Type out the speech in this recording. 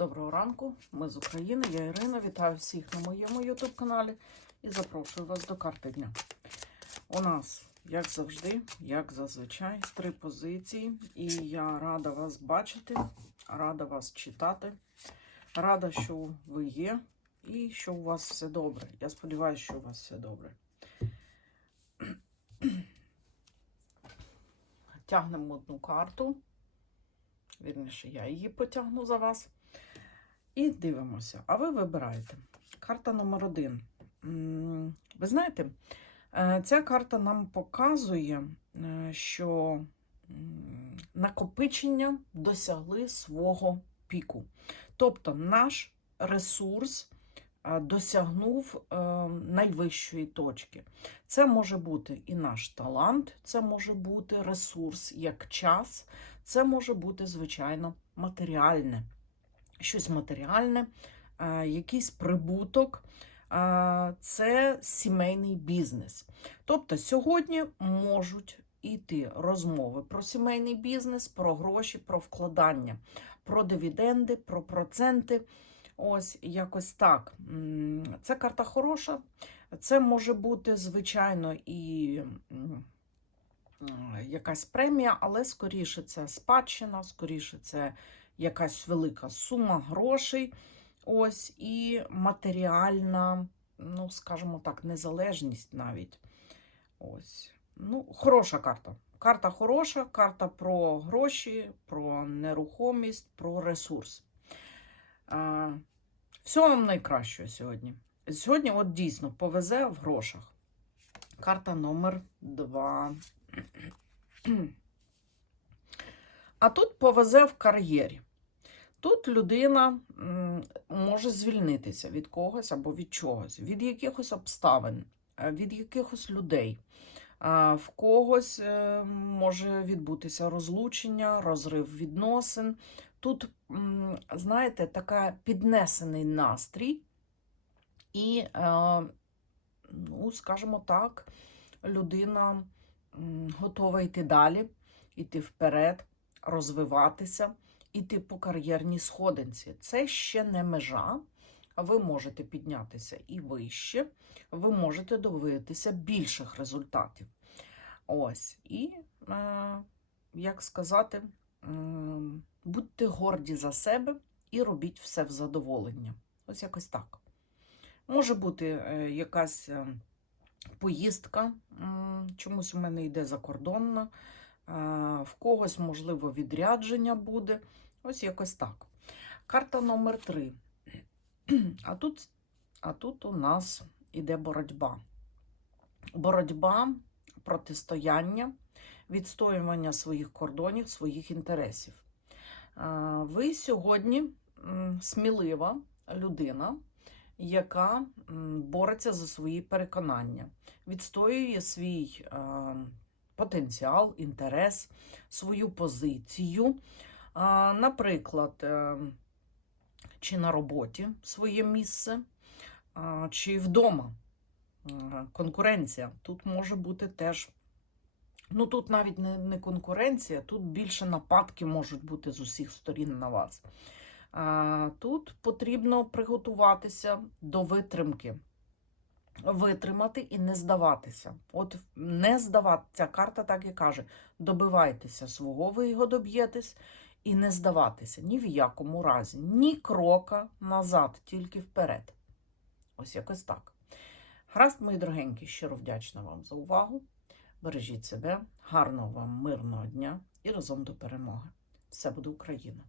Доброго ранку, ми з України, я Ірина. Вітаю всіх на моєму YouTube каналі і запрошую вас до карти дня. У нас, як завжди, як зазвичай, три позиції, і я рада вас бачити, рада вас читати, рада, що ви є і що у вас все добре. Я сподіваюся, що у вас все добре. Тягнемо одну карту. Вірніше, я її потягну за вас. І дивимося. А ви вибираєте. Карта номер один. Ви знаєте, е, ця карта нам показує, е, що накопичення досягли свого піку. Тобто наш ресурс досягнув е, найвищої точки. Це може бути і наш талант, це може бути ресурс як час, це може бути, звичайно, матеріальне щось матеріальне, е, якийсь прибуток, е, це сімейний бізнес. Тобто сьогодні можуть йти розмови про сімейний бізнес, про гроші, про вкладання, про дивіденди, про проценти. Ось якось так. Це карта хороша. Це може бути, звичайно, і якась премія, але скоріше це спадщина, скоріше це якась велика сума грошей. Ось, і матеріальна, ну, скажімо так, незалежність навіть. Ось. Ну, хороша карта. Карта хороша, карта про гроші, про нерухомість, про ресурс. Всього вам найкращого сьогодні. Сьогодні, от дійсно, повезе в грошах. Карта номер два. А тут повезе в кар'єрі. Тут людина може звільнитися від когось або від чогось, від якихось обставин, е, від якихось людей. В когось е, може відбутися розлучення, розрив відносин. Тут, знаєте, така піднесений настрій, і, е, ну, скажімо так, людина готова йти далі, йти вперед, розвиватися іти по кар'єрній сходинці. Це ще не межа. Ви можете піднятися і вище, ви можете добитися більших результатів. Ось. І, е, як сказати, е, будьте горді за себе і робіть все в задоволення. Ось якось так. Може бути е, якась поїздка, чомусь у мене йде закордонна. В когось, можливо, відрядження буде. Ось якось так. Карта номер три. А тут, а тут у нас іде боротьба. Боротьба, протистояння, відстоювання своїх кордонів, своїх інтересів. Ви сьогодні смілива людина, яка бореться за свої переконання, відстоює свій потенціал, інтерес, свою позицію. Наприклад, е, чи на роботі своє місце, чи вдома. Конкуренція. Тут може бути теж. Ну, тут навіть не, не конкуренція, тут більше нападки можуть бути з усіх сторін на вас. А, Тут потрібно приготуватися до витримки. Витримати і не здаватися. От не здавати, ця карта так і каже: добивайтеся свого, ви його доб'єтесь, і не здаватися ні в якому разі, ні крока назад, тільки вперед. Ось якось так. Гаразд, мої дорогенькі, щиро вдячна вам за увагу. Бережіть себе, гарного вам мирного дня і разом до перемоги. Все буде Україна!